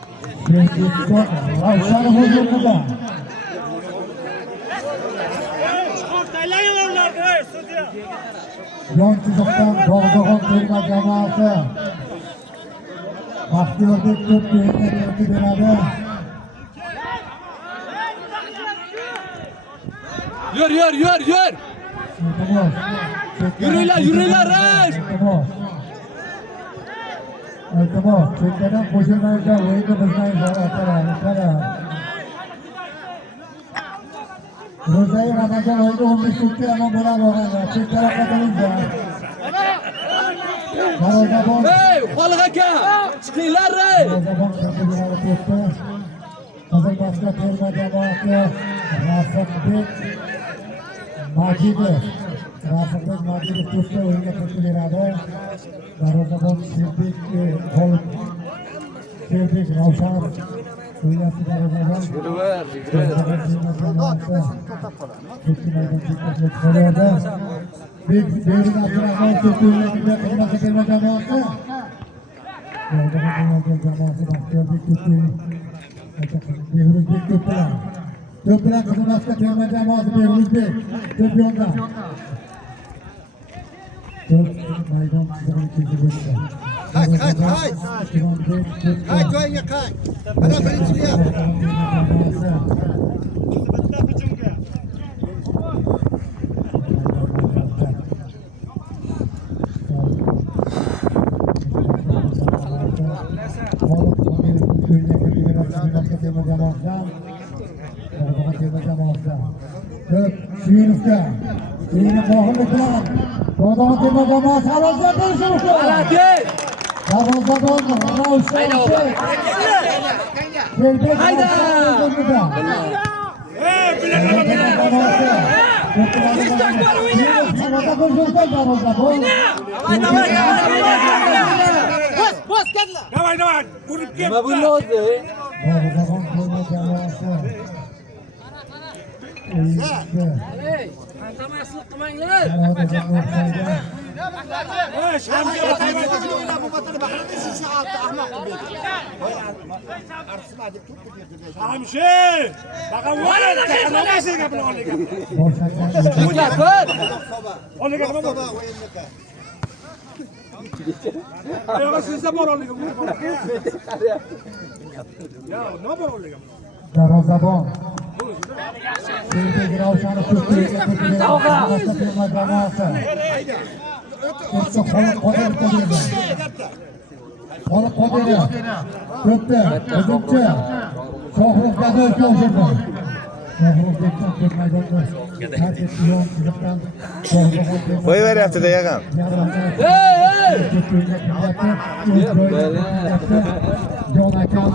Yon chiziqdan Bog'dog'on terma jamoasi Baxtiyorbek to'p o'yinga kiritib beradi. Yur. Yuringlar, ray. Iltimos, chekkadan qo'shilmaydi, o'yinni bilmaydi, qara. Ro'zayi Ramazon oyida 15 sutga amal bo'ladi og'aylar. Chekkaroqqa qo'yinglar. Darvozabon. Hey, Xoliq aka, chiqinglar, ray. Darvozabon kampirlari to'pni. Qazilmasga terma jamoasi Rafiqbek Majidov to'pni o'yinga kiritib beradi. Darvozabon Sherbek Ravshanov o'ynayapti. Darvozabon Berin Abdurahmon to'pni o'yinga Qazilmasga terma jamoasi. Baxtiyorbek to'pni Behruzbek to'p bilan Qazilmasga terma jamoasi Behruzbek to'p yonda. To'p maydon chizig'ini kesib o'tdi. Qayt joyingga qayt. Mana birinchiga. Suyunovga Mohimov bilan Bog'dog'on terma jamoasi Alazza bo'lishi mumkin. Darvozabon Ravshan. Hayda! Давай, urib kel. Nima bo'ldi o'zi? Darvozabon terma jamoasi. Hey, qantamaslik qilmanglar. Hamşe! Bakın var ya, nasıl yapın onu? Onu yapın. Ayağı sizde var onu. Ya ne var onu? Darvozabon Sherbek Ravshanov to'pni terma jamoasi. Xoliq Qodirov to'pni hujumchi Shohrux Gadoyevga o'xshaydi. Shohrux to'p maydonda tark etdi. Yon chiziqdan Qo'yaveryapti-da yag'am. Jon akam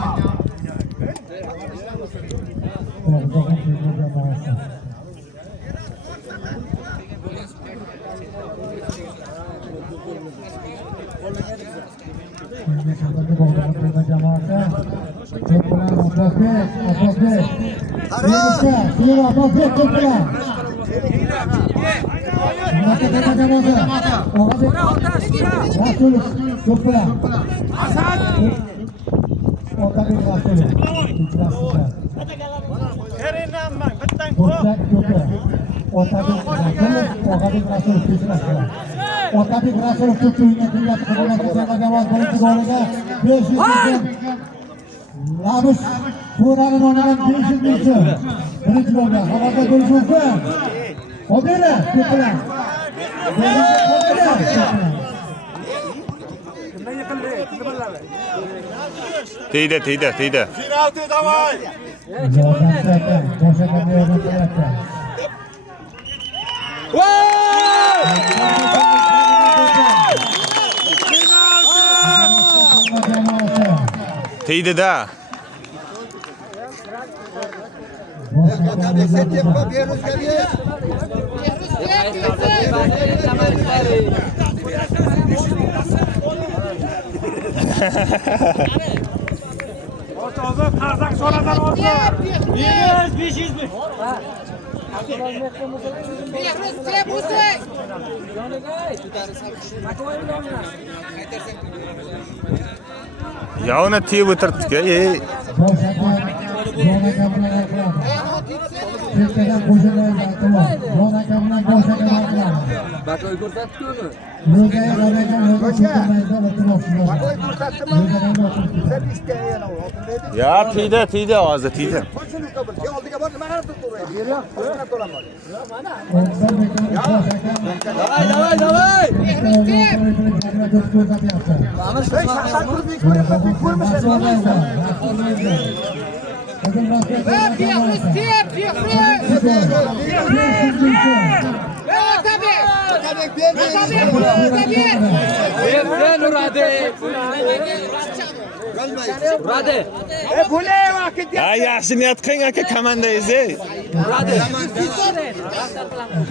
Bog'dog'on terma jamoasi. Bog'dog'on terma jamoasi. To'p bilan Abbosbek. Suyunov Abbosbek to'p bilan. Bunaqa terma jamoasi. Og'abek Rasulov to'p bilan. Otabek Rasulov. Burchak to'pi. Otabek Rasulov kechiradi. Otabek Rasulov to'p o'yinga kirgan terma jamoasi birinchi goliga 500 Labus To'raning o'rnidan 500-chi. Birinchi golga xabarda bo'lish mumkin. Obera to'p bilan. Tegdi. Penalti davay. Tegdi-da. Otabek sen tempo Behruzga ber. O'rtog'i qarzak so'radan olsa. 500 mi? Ya ona tiyib o'tirdik-a. Ya tiydi hozir tiydi. Oldiga bor, nima qilib turibdi? Davay. Ya yaxshi niyat qiling aka komandangiz.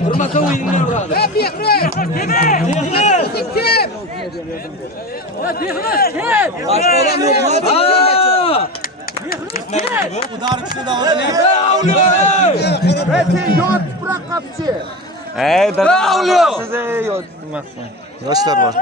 Hurmatli o'yinlar uradi. Boshqa odam yo'qmi? Ey dada. Siz yoshlar bor.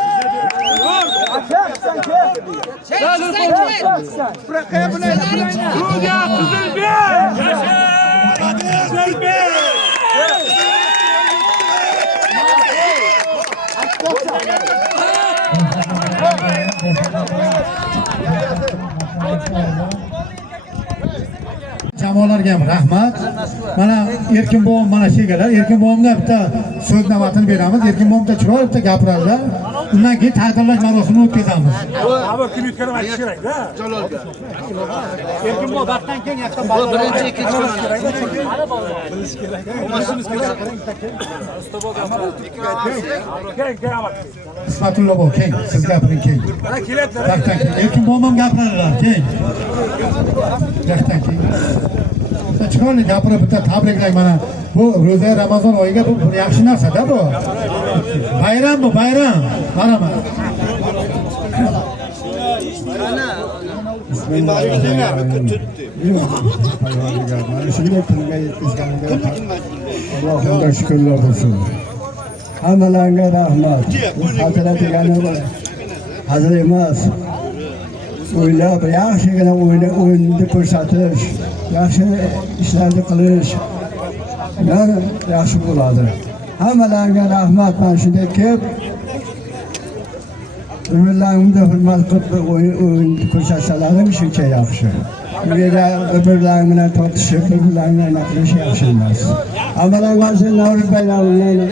Jamoalarga ham rahmat. Mana Erkin bobom mana shu egalar. Erkin bobomga bitta so'z navbatini beramiz. Erkin bobom da chiroyli bitta gapiradilar. Undan keyin taqdirlash marosimini o'tkazamiz. Abi kim yutganini aytish kerak-da. Erkin bobom vaqtdan keyin yoqdan Birinchi, ikkinchi Ismatullo bobo, keng, siz gapiring keng. Vaqtdan keyin Erkin bobom ham gapiradilar, keng. Vaqtdan keyin. Chiroyli gapirib bitta tabriklang mana. Bu ro'za Ramazon oyiga bu bir yaxshi narsa-da bu. Bayram bu, bayram. Qarama. Allohga shukrlar bo'lsin. Hammalarga rahmat. Xotira degani hazır emas. O'ylab yaxshigina o'yinni ko'rsatish, yaxshi ishlarni qilish yaxshi bo'ladi. Hammalarga rahmat. Men shunday kelib umrlarimda hurmat qilib o'yin ko'rsatsalar shuncha yaxshi. Bir-birlar bilan tortishib, bir-birlar bilan qilish yaxshi emas. Hammalarga Navro'z bayramini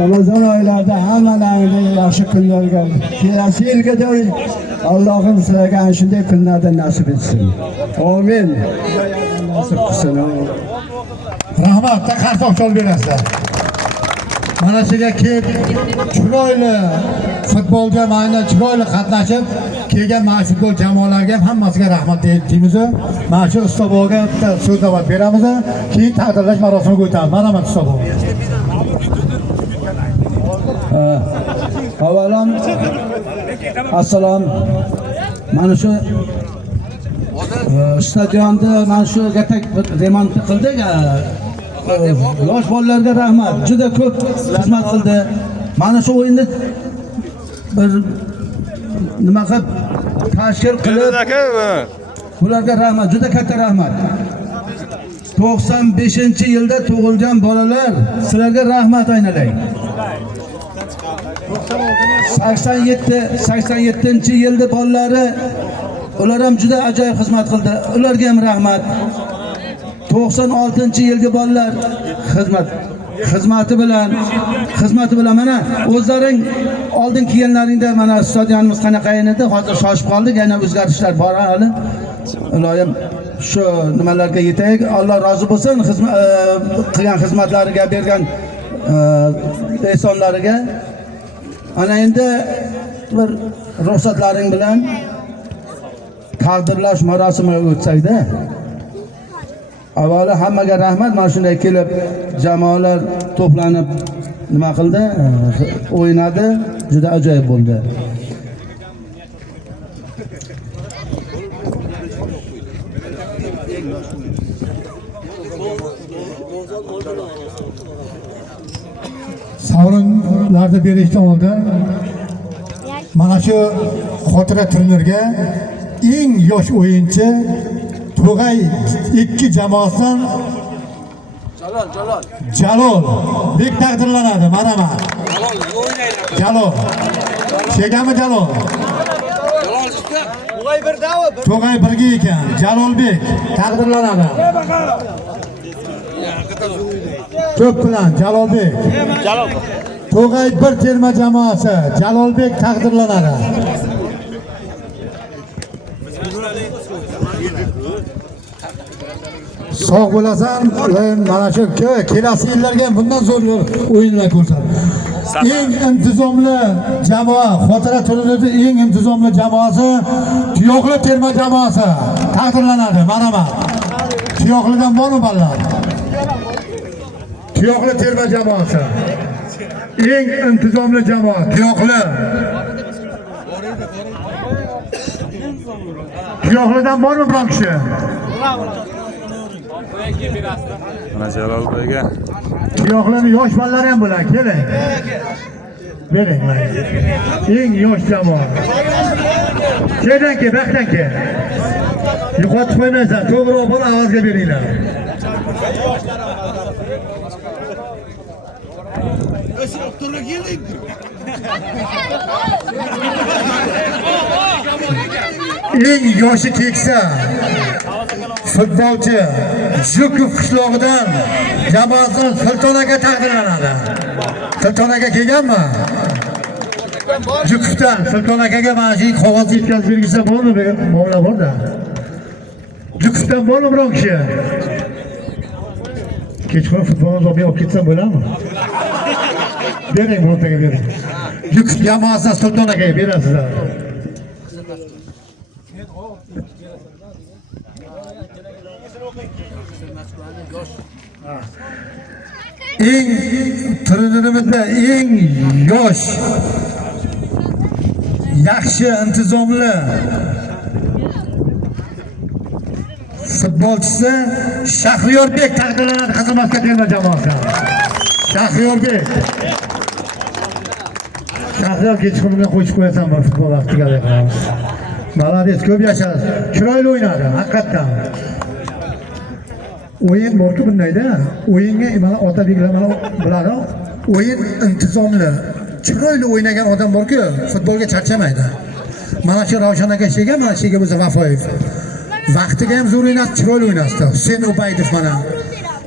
Ramazon oylarida hammalarga yaxshi kunlarga, kelasi yilga Allohim sizlarga ana shunday kunlarda nasib etsin. Amin. Nasib qilsin. Rahmat, qarsoq chol berasizlar. Mana sizga kelib chiroyli futbolga mana chiroyli qatnashib kelgan mana futbol jamoalariga ham hammasiga rahmat deymiz. Mana shu ustoboga bitta so'z navbat beramiz. Keyin taqdirlash marosimiga o'tamiz. Marhamat ustobo. Avvalom assalom. Mana shu stadionni mana shu remont qildik. yosh bolalarga rahmat. Juda ko'p xizmat qildi. Mana shu o'yinni bir nima qilib tashkil qilib ularga rahmat, juda katta rahmat. 95-yilda tug'ilgan bolalar, sizlarga rahmat aylanay. 87-yilda bolalari, ular ham juda ajoyib xizmat qildi. Ularga ham rahmat. 96-yilgi bolalar xizmati bilan mana o'zlaring oldin kelganlaringda mana stadionimiz qanaqa edi, hozir shoshib qoldik, yana o'zgarishlar bor hali. Iloyim shu nimalarga yetaylik. Alloh rozi bo'lsin qilgan xizmatlariga, bergan ehsonlariga. Ana endi bir ruxsatlaring bilan taqdirlash marosimiga o'tsak-da. Avvalo hammaga rahmat, mana shunday kelib jamoalar to'planib nima qildi, o'ynadi, juda ajoyib bo'ldi. Sovrinlarni berishdan oldin mana shu xotira turniriga eng yosh o'yinchi Tug'ay 2 jamoasidan Jalol bek taqdirlanadi. Mana. Jalol. Chegami Jalol? Tug'ay 1ga ekan. Jalolbek taqdirlanadi. To'p bilan Jalolbek. Tug'ay 1 terma jamoasi Jalolbek taqdirlanadi. Sog' bo'lasan, mana shu kelasi yillarga bundan zo'r o'yinlar ko'rsat. Eng intizomli jamoa, xotira turnirida eng intizomli jamoasi Tuyoqli terma jamoasi taqdirlanadi. Mana. Tuyoqlidan bormi bolalar? Tuyoqli terma jamoasi. Eng intizomli jamoa Tuyoqli. Tuyoqlidan bormi biron kishi? Mana Jalol Beyga. Tuyoqlarni yosh bolalar ham bo'ladi, keling. Bering mana. Eng yosh jamoa. Kedan ke, baxtdan ke. Yo'qotib qo'ymaysan, to'g'ri bola ovozga beringlar. Eng yoshi keksa futbolchi Jukov qishlog'idan jamoasidan Sulton aka taqdirlanadi. Sulton aka kelganmi? Jukovdan Sulton akaga mana shu qog'oz yetkazib bergizsa bormi? Muomala bor-da. Jukovdan bormi biron kishi? Kechqurun futbolni olib ketsam bo'ladimi? Bering, o'rtaga bering. Jukov jamoasidan Sulton akaga berasizlar. Eng turnirimizda eng yosh, yaxshi, intizomli futbolchisi Shahriyarbek taqdirlanadi Qizilmasga terma jamoasi. Shahriyarbek. Shahriyor kechqurunga qo'shib qo'yasan bu futbol vaqtiga. Malades, ko'p yashasiz. Chiroyli o'ynadi, haqiqatan. O'yin borki bundayda, o'yinga mana Otabeklar mana biladi. O'yin intizomli, chiroyli o'ynagan odam borki, futbolga charchamaydi. Mana shu Ravshan aka shega, mana shega bo'lsa Vafoyev. Vaqtiga ham zo'r o'ynadi, chiroyli o'ynadi. Husayn Ubaydov mana.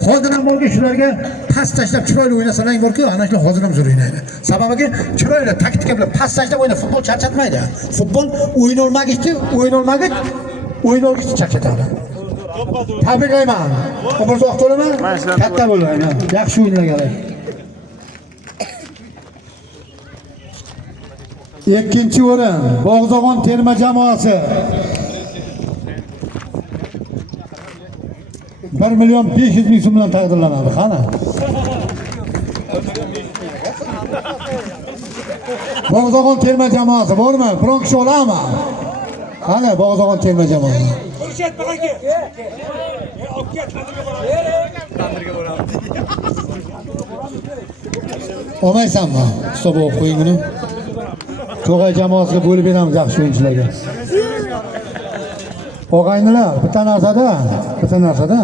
Hozir ham borki shularga pas tashlab chiroyli o'ynasalar borki, ana shular hozir ham zo'r o'ynaydi. Sababiga chiroyli taktika bilan pas tashlab o'ynab futbol charchatmaydi. Futbol o'ynolmagichni charchatadi. Tabriklayman. Umurzoq to'laman. Katta bo'ladi. Yaxshi o'ynaganlar. Ikkinchi o'rin Bog'zog'on terma jamoasi. 1.500.000 so'm bilan taqdirlanadi. Qani? Bog'zog'on terma jamoasi bormi? Biron kishi oladimi? Qani Bog'zog'on terma jamoasi? Olmaysanmi? Hisob olib qo'ying uni. To'g'ay jamoasiga bo'lib beramiz yaxshi o'yinchilarga. Og'aynilar, bitta narsada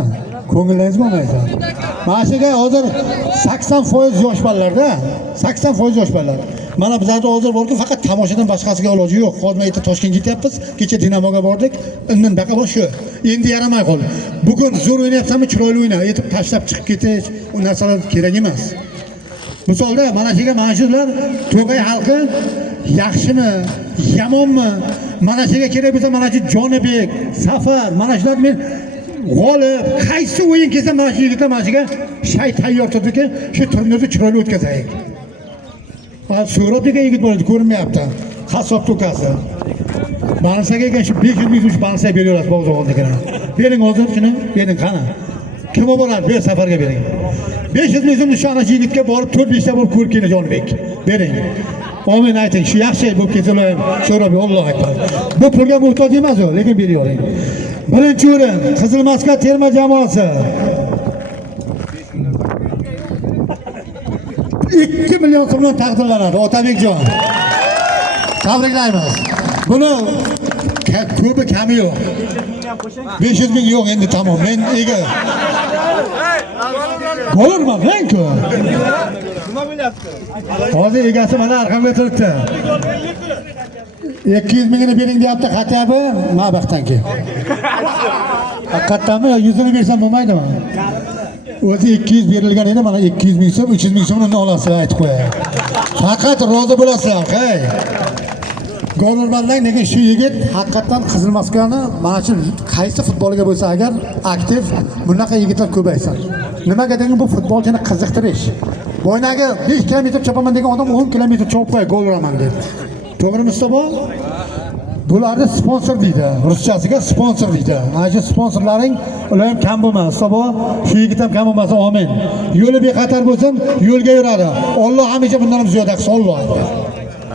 ko'ngillangiz bo'lmaydi. Mana shu yerga hozir 80% yosh bolalarda, 80% yosh bolalar. Mana bizlarda hozir borki faqat tomoshadan boshqasiga iloji yo'q. Hozir aytib Toshkentga ketyapmiz, kecha Dinamoga bordik. Undan baqa bor shu. Endi yaramay qoldi. Bugun zo'r o'ynayapsanmi, chiroyli o'yna, aytib tashlab chiqib ketish, u narsalar kerak emas. Misolda mana shu yerga mana shular To'g'ay xalqi yaxshimi, yomonmi? Mana shu yerga kerak bo'lsa mana shu Jonibek, Safar, mana shular men g'olib, qaysi o'yin kelsa mana shu yigitlar mana shuga shay tayyor turdiki, shu turnirni chiroyli o'tkazaylik. So'rab degan yigit bo'ladi, ko'rinmayapti. Qassob to'kasi. Balsaga ekan shu 500 ming so'm balsa beraverasiz bog'zog'ondagilar. Bering hozir shuni, bering qani. Kim boradi? Bir safarga bering. 500 ming so'mni shu ana shu yigitga borib 4-5 ta bo'lib ko'rib keladi Jonibek. Bering. Amin ayting, shu yaxshi bo'lib ketsalar, so'rab Alloh akbar. Bu pulga muhtoj emas u, lekin beravering. Birinchi o'rin Qizil Maskat terma jamoasi. 2 million so'mdan taqdirlanadi Otabekjon. Tabriklaymiz. Buni ko'pi kami yo'q. 500 ming yo'q endi tamom. Men ega. Bo'lurman, men-ku. Nima bo'lyapti? Hozir egasi mana arqamga turibdi. 200 mingini bering deyapti, xatabi mabaqdan keyin. Haqiqatdanmi, 100 ni bersam bo'lmaydimi? O'zi 200 berilgan edi, mana 200 ming so'm, 300 ming so'mni olasiz, aytib qo'yay. Faqat rozi bo'lasizlar, hey. Gol urmadan lekin shu yigit haqiqatan Qizil Maskani mana shu qaysi futbolga bo'lsa agar aktiv, bunaqa yigitlar ko'paysin. Nimaga degan bu futbolchini qiziqtirish. Bo'ynagi 5 kilometr chopaman degan odam 10 kilometr chopib qo'yadi, gol uraman deb. To'g'rimi Mustafa? Bularni sponsor deydi. Ruschasiga sponsor deydi. Mana shu sponsorlaring ular ham kam bo'lmas. Mustafa, shu yigit ham kam bo'lmasa, amin. Yo'li bexatar bo'lsin, yo'lga yuradi. Alloh hamisha bundan ham ziyoda qilsin, Alloh.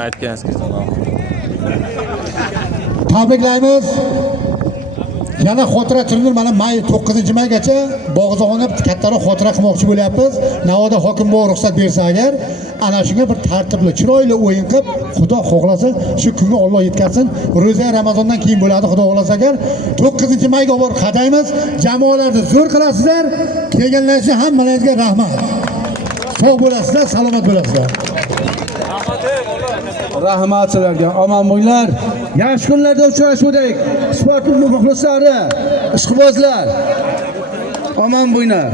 Aytganingiz Tabriklaymiz. Yana xotira turnir mana may 9-maygacha Bog'zog'onga kattaroq xotira qilmoqchi bo'lyapmiz. Navoda hokim bu ruxsat bersa agar, ana shunga bir tartibli, chiroyli o'yin qilib, Xudo xohlasa shu kunga Alloh yetkazsin. Ro'za Ramazondan keyin bo'ladi, Xudo xohlasa agar 9-mayga borib qadaymiz. Jamoalarni zo'r qilasizlar. Kelganlar uchun hammalaringizga rahmat. Sog' bo'lasizlar, salomat bo'lasizlar. Rahmat sizlarga, omon bo'linglar. Yaxshi kunlarda uchrashuvdik. Sport muxlislari, ishqibozlar. Omon bo'linglar.